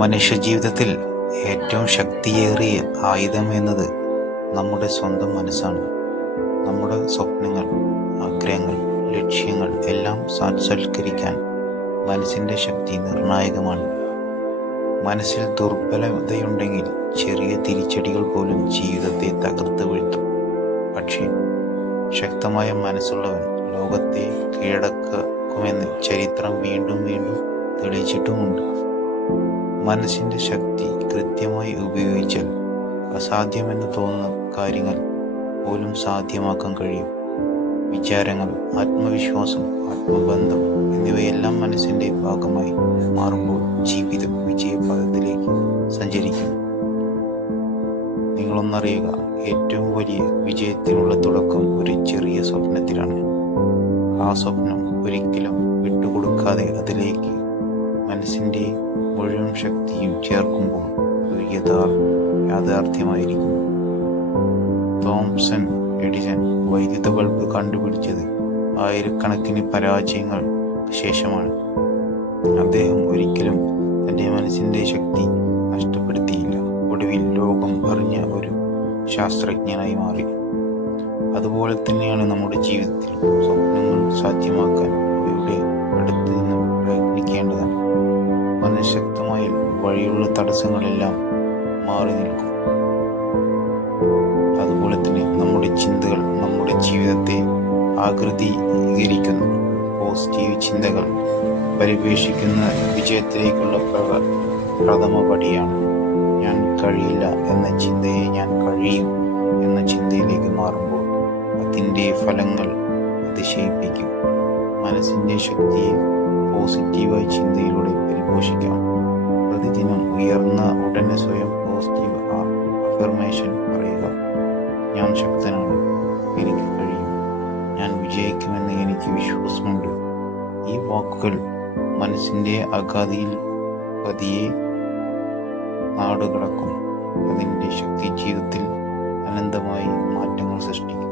മനുഷ്യജീവിതത്തിൽ ഏറ്റവും ശക്തിയേറിയ ആയുധം എന്നത് നമ്മുടെ സ്വന്തം മനസ്സാണ്. നമ്മുടെ സ്വപ്നങ്ങൾ, ആഗ്രഹങ്ങൾ, ലക്ഷ്യങ്ങൾ എല്ലാം സാക്ഷാത്കരിക്കാൻ മനസ്സിൻ്റെ ശക്തി നിർണായകമാണ്. മനസ്സിൽ ദുർബലതയുണ്ടെങ്കിൽ ചെറിയ തിരിച്ചടികൾ പോലും ജീവിതത്തെ തകർത്ത് വീഴ്ത്തും. പക്ഷേ ശക്തമായ മനസ്സുള്ളവൻ ലോകത്തെ കീഴടക്കുമെന്ന് ചരിത്രം വീണ്ടും വീണ്ടും തെളിയിച്ചിട്ടുമുണ്ട്. മനസ്സിൻ്റെ ശക്തി കൃത്യമായി ഉപയോഗിച്ചാൽ അസാധ്യമെന്ന് തോന്നുന്ന കാര്യങ്ങൾ പോലും സാധ്യമാക്കാൻ കഴിയും. വിചാരങ്ങൾ, ആത്മവിശ്വാസം, ആത്മബന്ധം എന്നിവയെല്ലാം മനസ്സിൻ്റെ ഭാഗമായി മാറുമ്പോൾ ജീവിതം വിജയപഥത്തിലേക്ക് സഞ്ചരിക്കും. നിങ്ങളൊന്നറിയുക, ഏറ്റവും വലിയ വിജയത്തിനുള്ള തുടക്കം ഒരു ചെറിയ സ്വപ്നത്തിലാണ്. ആ സ്വപ്നം ഒരിക്കലും വിട്ടുകൊടുക്കാതെ അതിലേക്ക് മനസ്സിൻ്റെ മുഴുവൻ ശക്തിയും ചേർക്കുമ്പോൾ ഒരു യാഥാർത്ഥ്യമായിരിക്കും. തോമസ് എഡിസൺ വൈദ്യുത ബൾബ് കണ്ടുപിടിച്ചത് ആയിരക്കണക്കിന് പരാജയങ്ങൾക്ക് ശേഷമാണ്. അദ്ദേഹം ഒരിക്കലും തൻ്റെ മനസ്സിൻ്റെ ശക്തി നഷ്ടപ്പെടുത്തിയില്ല. ഒടുവിൽ ലോകം അറിഞ്ഞ ഒരു ശാസ്ത്രജ്ഞനായി മാറി. അതുപോലെ തന്നെയാണ് നമ്മുടെ ജീവിതത്തിൽ സ്വപ്നങ്ങൾ സാധ്യമാക്കാൻ അവയുടെ അടുത്ത് നിന്ന് പ്രയത്നിക്കേണ്ടതാണ്. മനഃശക്തമായ വഴിയുള്ള തടസ്സങ്ങളെല്ലാം മാറി നിൽക്കും. അതുപോലെ തന്നെ നമ്മുടെ ചിന്തകൾ നമ്മുടെ ജീവിതത്തെ ആകൃതീകരിക്കുന്നു. പോസിറ്റീവ് ചിന്തകൾ പരിവേഷിക്കുന്ന വിജയത്തിലേക്കുള്ള പ്രഥമ പടിയാണ്. ഞാൻ കഴിയില്ല എന്ന ചിന്തയെ ഞാൻ കഴിയും എന്ന ചിന്തയിലേക്ക് മാറുമ്പോൾ അതിൻ്റെ ഫലങ്ങൾ അതിശയിപ്പിക്കും. മനസ്സിൻ്റെ ശക്തിയെ പോസിറ്റീവായ ചിന്തയിലൂടെ പരിപോഷിക്കാം. പ്രതിദിനം ഉയർന്ന ഉടനെ സ്വയം പോസിറ്റീവ് അഫർമേഷൻ പറയുക. ഞാൻ ശക്തനാണ്, എനിക്ക് കഴിയും, ഞാൻ വിജയിക്കുമെന്ന് എനിക്ക് വിശ്വാസമുണ്ട്. ഈ വാക്കുകൾ മനസ്സിൻ്റെ അഗാധിയിൽ പതിയെ നാടുകടക്കും. അതിൻ്റെ ശക്തി ജീവിതത്തിൽ അനന്തമായി മാറ്റങ്ങൾ സൃഷ്ടിക്കും.